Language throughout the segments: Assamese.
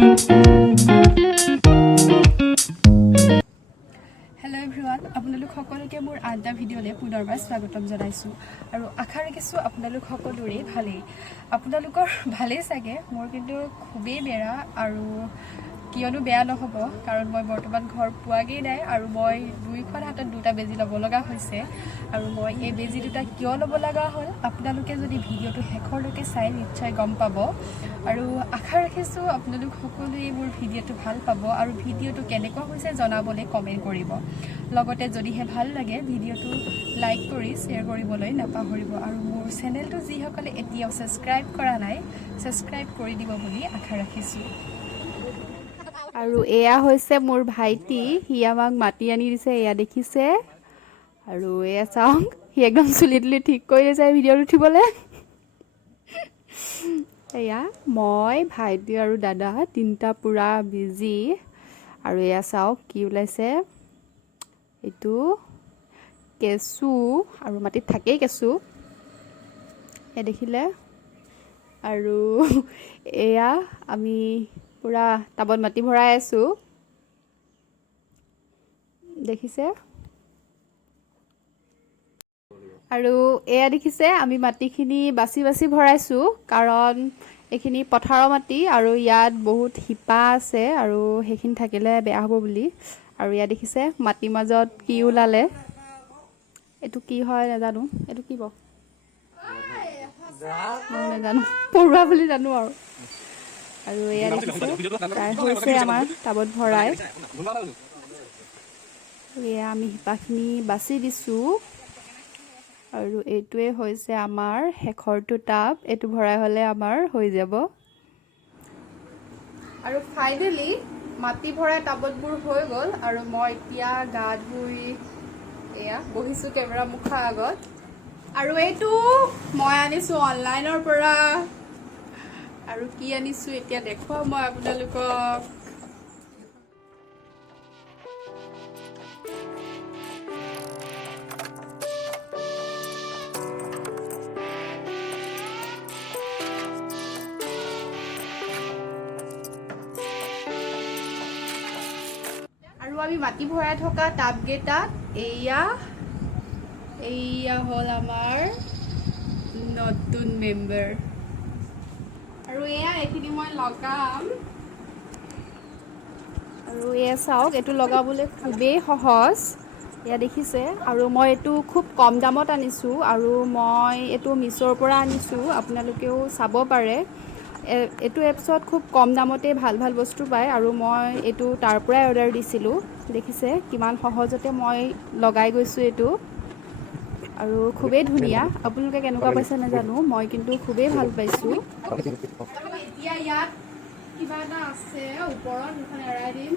হেল্ল' এভৰিৱান, আপোনালোক সকলোকে মোৰ আড্ডা ভিডিঅ'লৈ পুনৰবাৰ স্বাগতম জনাইছোঁ আৰু আশা ৰাখিছোঁ আপোনালোক সকলোৰে ভালেই। আপোনালোকৰ ভালেই চাগে, মোৰ কিন্তু খুবেই বেয়া। আৰু কিয়নো বেয়া নহ'ব, কাৰণ মই বৰ্তমান ঘৰ পোৱাগেই নাই আৰু মই দুইখন হাতত দুটা বেজী ল'ব লগা হৈছে। আৰু মই এই বেজী দুটা কিয় ল'ব লগা হ'ল, আপোনালোকে যদি ভিডিঅ'টো শেষৰলৈকে চাই নিশ্চয় গম পাব। আৰু আশা ৰাখিছোঁ আপোনালোক সকলোৱে মোৰ ভিডিঅ'টো ভাল পাব আৰু ভিডিঅ'টো কেনেকুৱা হৈছে জনাবলৈ কমেণ্ট কৰিব। লগতে যদিহে ভাল লাগে ভিডিঅ'টো লাইক কৰি শ্বেয়াৰ কৰিবলৈ নাপাহৰিব। আৰু মোৰ চেনেলটো যিসকলে এতিয়াও ছাবস্ক্ৰাইব কৰা নাই, ছাবস্ক্ৰাইব কৰি দিব বুলি আশা ৰাখিছোঁ। আৰু এয়া হৈছে মোৰ ভাইটি, সি আমাক মাতি আনি দিছে, এয়া দেখিছে। আৰু এয়া চাওক, সি একদম চুলি তুলি ঠিক কৰি লৈছে ভিডিঅ'ত উঠিবলৈ। এয়া মই, ভাইটি আৰু দাদা তিনিটা পূৰা বিজি। আৰু এয়া চাওক কি ওলাইছে, এইটো কেঁচু, আৰু মাটিত থাকেই কেঁচু, এয়া দেখিলে। আৰু এয়া আমি পূৰা টাবত মাটি ভৰাই আছোঁ, দেখিছে। আৰু এয়া দেখিছে, আমি মাটিখিনি বাছি বাছি ভৰাইছোঁ, কাৰণ এইখিনি পথাৰৰ মাটি আৰু ইয়াত বহুত শিপা আছে আৰু সেইখিনি থাকিলে বেয়া হ'ব বুলি। আৰু ইয়াত দেখিছে মাটিৰ মাজত কি ওলালে, এইটো কি হয় নাজানো, এইটো কি বাৰু মই নাজানো, পৰুৱা বুলি জানো আৰু। আৰু এয়া দেখিছে প্ৰায় হৈছে আমাৰ টাবত ভৰাই। এয়া আমি শিপাখিনি বাছি দিছোঁ। আৰু এইটোৱে হৈছে আমাৰ শেষৰটো টাব, এইটো ভৰাই হ'লে আমাৰ হৈ যাব। আৰু ফাইনেলি মাটি ভৰাই টাবতবোৰ হৈ গ'ল। আৰু মই এতিয়া গা ধুই এয়া বহিছোঁ কেমেৰা মুখাৰ আগত। আৰু এইটো মই আনিছোঁ অনলাইনৰ পৰা। আৰু কি আনিছোঁ এতিয়া দেখুৱাম মই আপোনালোকক। আৰু আমি মাটি ভৰাই থকা টাবকেইটাত এয়া হ'ল আমাৰ নতুন মেম্বাৰ। আৰু এইখিনি মই লগাম। আৰু এয়া চাওক, এইটো লগাবলৈ খুবেই সহজ, এয়া দেখিছে। আৰু মই এইটো খুব কম দামত আনিছোঁ, আৰু মই এইটো মিছ'ৰ পৰা আনিছোঁ, আপোনালোকেও চাব পাৰে। এইটো এপছত খুব কম দামতে ভাল ভাল বস্তু পায়, আৰু মই এইটো তাৰ পৰাই অৰ্ডাৰ দিছিলোঁ। দেখিছে কিমান সহজতে মই লগাই গৈছোঁ এইটো, আৰু খুবেই ধুনীয়া। আপোনালোকে কেনেকুৱা পাইছে নাজানো, মই কিন্তু খুবেই ভাল পাইছোঁ। এতিয়া ইয়াত কিবা এটা আছে ওপৰত, সেইখন এৰাই দিম।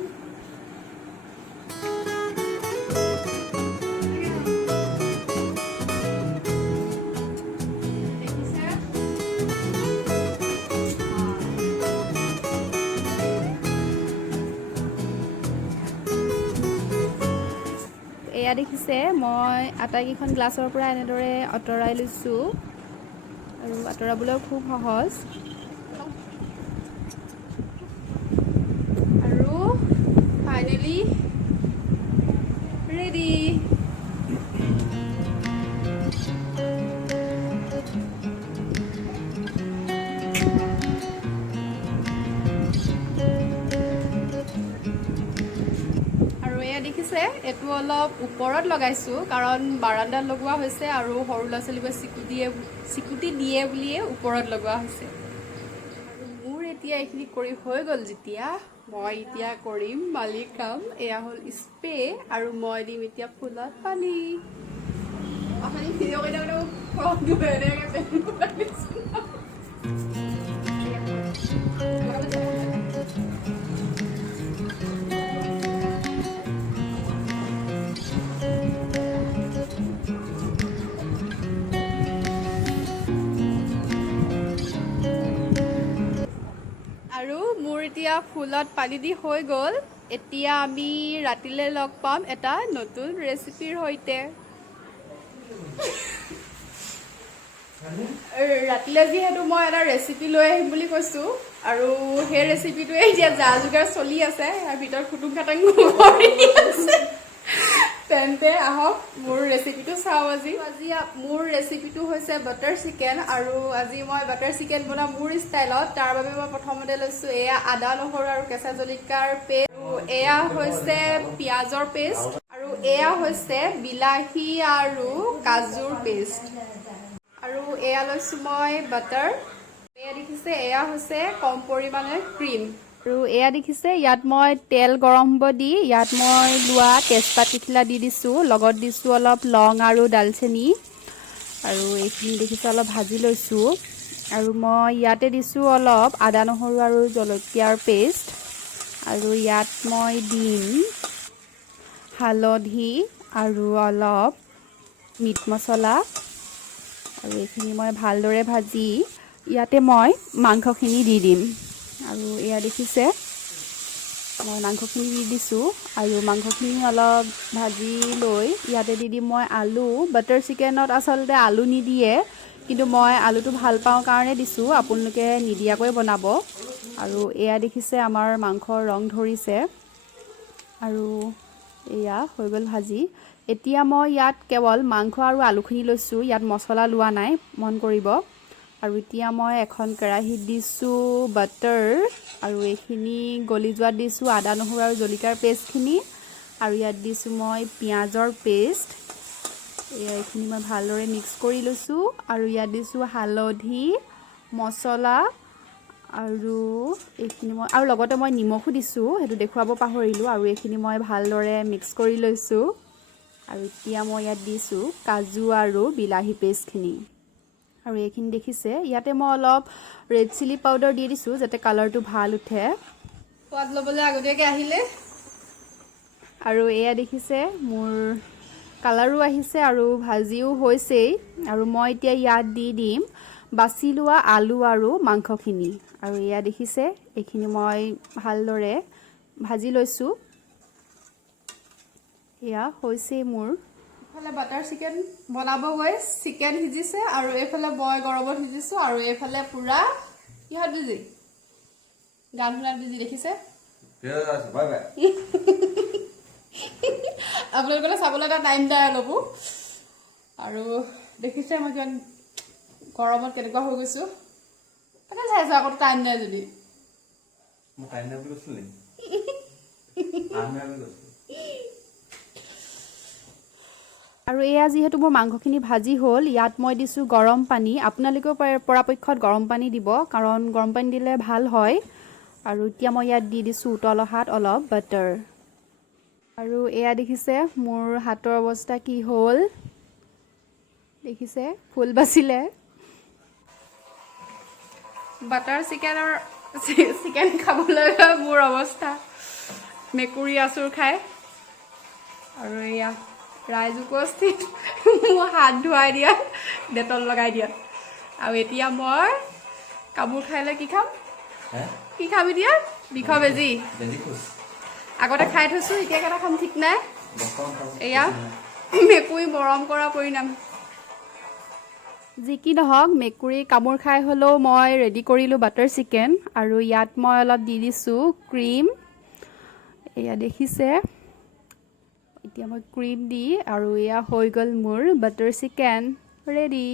এয়া দেখিছে, মই আটাইকেইখন গ্লাছৰ পৰা এনেদৰে আঁতৰাই লৈছোঁ, আৰু আঁতৰাবলৈও খুব সহজ। আৰু ফাইনেলি ৰেডি। আৰু এয়া দেখিছে, এইটো অলপ ওপৰত লগাইছোঁ, কাৰণ বাৰান্দাত লগোৱা হৈছে আৰু সৰু ল'ৰা ছোৱালীবোৰে চিকুটি দিয়ে বুলিয়ে ওপৰত লগোৱা হৈছে। আৰু মোৰ এতিয়া এইখিনি কৰি হৈ গ'ল যেতিয়া, মই এতিয়া কৰিম মালিক কাম। এয়া হ'ল স্প্ৰে, আৰু মই দিম এতিয়া ফুলত পানী। আৰু মোৰ এতিয়া ফুলত পানী দি হৈ গ'ল। এতিয়া আমি ৰাতিলৈ লগ পাম এটা নতুন ৰেচিপিৰ সৈতে। ৰাতিলৈ যিহেতু মই এটা ৰেচিপি লৈ আহিম বুলি কৈছোঁ আৰু সেই ৰেচিপিটোৱে এতিয়া যা যোগাৰ চলি আছে ইয়াৰ ভিতৰত খুটুং খাটাং কৰি আছে তেন্তে আহক মোৰ ৰেচিপিটো চাওঁ আজি মোৰ ৰেচিপিটো হৈছে বাটাৰ চিকেন আৰু আজি মই বাটাৰ চিকেন বনাম মোৰ ষ্টাইলত তাৰ বাবে মই প্ৰথমতে লৈছোঁ এয়া আদা নহৰু আৰু কেঁচা জলকীয়াৰ পেষ্ট আৰু এয়া হৈছে পিঁয়াজৰ পেষ্ট আৰু এয়া হৈছে বিলাহী আৰু কাজুৰ পেষ্ট আৰু এয়া লৈছোঁ মই বাটাৰ এয়া দেখিছে এয়া হৈছে কম পৰিমাণে ক্ৰীম আৰু এয়া দেখিছে ইয়াত মই তেল গৰম হ'ব দি ইয়াত মই লোৱা তেজপাত পিঠিলা দি দিছোঁ লগত দিছোঁ অলপ লং আৰু দালচেনি আৰু এইখিনি দেখিছে অলপ ভাজি লৈছোঁ আৰু মই ইয়াতে দিছোঁ অলপ আদা নহৰু আৰু জলকীয়াৰ পেষ্ট আৰু ইয়াত মই দিম হালধি আৰু অলপ মিট মছলা আৰু এইখিনি মই ভালদৰে ভাজি ইয়াতে মই মাংসখিনি দি দিম আৰু এয়া দেখিছে মই মাংসখিনি দি দিছোঁ আৰু মাংসখিনি অলপ ভাজি লৈ ইয়াতে দি দিম মই আলু বাটাৰ চিকেনত আচলতে আলু নিদিয়ে কিন্তু মই আলুটো ভাল পাওঁ কাৰণে দিছোঁ আপোনালোকে নিদিয়াকৈ বনাব আৰু এয়া দেখিছে আমাৰ মাংসৰ ৰং ধৰিছে আৰু এয়া হৈ গ'ল ভাজি এতিয়া মই ইয়াত কেৱল মাংস আৰু আলুখিনি লৈছোঁ ইয়াত মছলা লোৱা নাই মন কৰিব আৰু এতিয়া মই এখন কেৰাহীত দিছোঁ বাটাৰ আৰু এইখিনি গলি যোৱাত দিছোঁ আদা নহৰু আৰু জলকীয়াৰ পেষ্টখিনি আৰু ইয়াত দিছোঁ মই পিঁয়াজৰ পেষ্ট এইখিনি মই ভালদৰে মিক্স কৰি লৈছোঁ আৰু ইয়াত দিছোঁ হালধি মছলা আৰু এইখিনি মই আৰু লগতে মই নিমখো দিছোঁ সেইটো দেখুৱাব পাহৰিলোঁ আৰু এইখিনি মই ভালদৰে মিক্স কৰি লৈছোঁ আৰু এতিয়া মই ইয়াত দিছোঁ কাজু আৰু বিলাহী পেষ্টখিনি আৰু এইখিনি দেখিছে ইয়াতে মই অলপ ৰেড চিলি পাউডাৰ দি দিছোঁ যাতে কালাৰটো ভাল উঠে সোৱাদ ল'বলৈ আগতীয়াকৈ আহিলে আৰু এয়া দেখিছে মোৰ কালাৰো আহিছে আৰু ভাজিও হৈছেই আৰু মই এতিয়া ইয়াত দি দিম বাছি লোৱা আলু আৰু মাংসখিনি আৰু এয়া দেখিছে এইখিনি মই ভালদৰে ভাজি লৈছোঁ এয়া হৈছেই মোৰ এইফালে বাটাৰ চিকেন বনাব গৈ চিকেন সিজিছে আৰু এইফালে মই গৰমত সিজিছোঁ আৰু এইফালে পূৰা কিহত বিজি গান শুনাত বিজি দেখিছে আপোনালোকে চাবলৈ এটা টাইম যায় ল'ব আৰু দেখিছে মই কিমান গৰমত কেনেকুৱা হৈ গৈছোঁ তাকে চাইছোঁ আকৌ টাইম নাই যদি আৰু এয়া যিহেতু মোৰ মাংসখিনি ভাজি হ'ল ইয়াত মই দিছোঁ গৰম পানী আপোনালোকেও পৰাপক্ষত গৰম পানী দিব কাৰণ গৰম পানী দিলে ভাল হয় আৰু এতিয়া মই ইয়াত দি দিছোঁ উতল অহাত অলপ বাটাৰ আৰু এয়া দেখিছে মোৰ হাতৰ অৱস্থা কি হ'ল দেখিছে ফুল বাচিলে বাটাৰ চিকেন খাবলৈ মোৰ অৱস্থা মেকুৰী আচুৰ খাই আৰু এয়া ৰাইজ উপস্থিত মোৰ হাত ধুৱাই দিয়া ডেটল লগাই দিয়া আৰু এতিয়া মই কামোৰ খাইলৈ কি খাম কি খাম এতিয়া বিষ বেজি আগতে খাই থৈছোঁ এতিয়া কেইটা খাম ঠিক নাই এয়া মেকুৰী মৰম কৰা পৰিণাম যি কি নহওক মেকুৰী কামোৰ খাই হ'লেও মই ৰেডি কৰিলোঁ বাটাৰ চিকেন আৰু ইয়াত মই অলপ দি দিছোঁ ক্ৰীম এয়া দেখিছে এতিয়া মই ক্ৰীম দি আৰু এয়া হৈ গ'ল মোৰ বাটাৰ চিকেন ৰেডি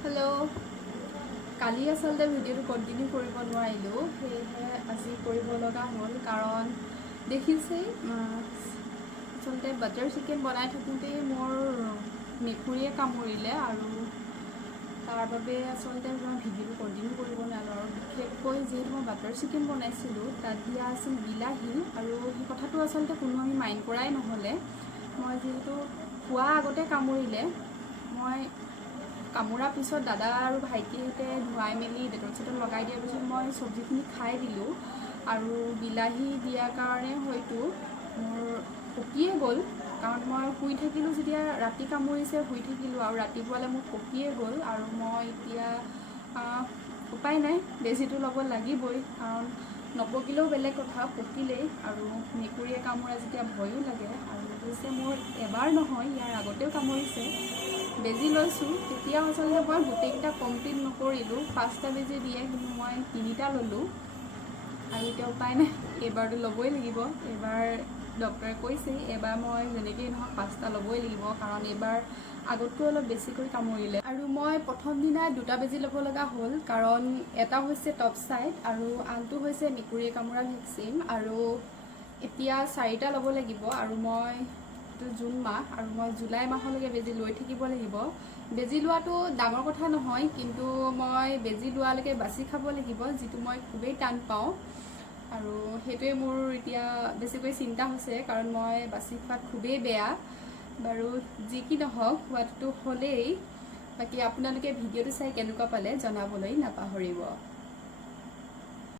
হেল্ল' কালি আচলতে ভিডিঅ'টো কণ্টিনিউ কৰিব নোৱাৰিলোঁ সেয়েহে আজি কৰিব লগা হ'ল কাৰণ দেখিছেই আচলতে বাটাৰ চিকেন বনাই থাকোঁতেই মোৰ মেকুৰীয়ে কামুৰিলে আৰু তাৰ বাবে আচলতে মই ভিডিঅ'টো কণ্টিনিউ কৰিব নোৱাৰিলোঁ আৰু বিশেষকৈ যিহেতু মই বাটাৰ চিকেন বনাইছিলোঁ তাত দিয়া আছিল বিলাহী আৰু সেই কথাটো আচলতে কোনো আমি মাইণ্ড কৰাই নহ'লে মই যিহেতু খোৱা আগতে কামুৰিলে মই কামোৰাৰ পিছত দাদা আৰু ভাইটিহঁতে ধুৱাই মেলি ডেটল চেটল লগাই দিয়াৰ পিছত মই চব্জিখিনি খাই দিলোঁ আৰু বিলাহী দিয়াৰ কাৰণে হয়তো মোৰ পকিয়ে গ'ল কাৰণ মই শুই থাকিলোঁ যেতিয়া ৰাতি কামুৰিছে শুই থাকিলোঁ আৰু ৰাতিপুৱালৈ মোৰ পকিয়ে গ'ল আৰু মই এতিয়া উপায় নাই বেজীটো ল'ব লাগিবই কাৰণ নপকিলেও বেলেগ কথা পকিলেই আৰু মেকুৰীয়ে কামোৰা যেতিয়া ভয়ো লাগে আৰু অৱশ্যে মোৰ এবাৰ নহয় ইয়াৰ আগতেও কামুৰিছে বেজি লৈছোঁ। তেতিয়া আচলতে মই গোটেইকেইটা কমপ্লিট নকৰিলোঁ, 5টা বেজি দিয়ে, কিন্তু মই 3টা ল'লোঁ। আৰু এতিয়া উপায় নাই, এইবাৰতো ল'বই লাগিব। এইবাৰ ডক্টৰে কৈছে এইবাৰ মই যেনেকেই নহওক 5টা ল'বই লাগিব, কাৰণ এইবাৰ আগতকৈ অলপ বেছিকৈ কামুৰিলে। আৰু মই প্ৰথম দিনাই 2টা বেজি ল'ব লগা হ'ল, কাৰণ এটা হৈছে টপ চাইড আৰু আনটো হৈছে মেকুৰীয়ে কামোৰা ভেকচিন। আৰু এতিয়া 4টা ল'ব লাগিব, আৰু মই এইটো জুন মাহ আৰু মই জুলাই মাহলৈকে বেজি লৈ থাকিব লাগিব। বেজি লোৱাটো ডাঙৰ কথা নহয়, কিন্তু মই বেজি লোৱালৈকে বাচি খাব লাগিব, যিটো মই খুবেই টান পাওঁ। আৰু সেইটোৱে মোৰ এতিয়া বেছিকৈ চিন্তা হৈছে, কাৰণ মই বাচি খোৱাত খুবেই বেয়া। বাৰু যি কি নহওক, খোৱাটোতো হ'লেই। বাকী আপোনালোকে ভিডিঅ'টো চাই কেনেকুৱা পালে জনাবলৈ নাপাহৰিব।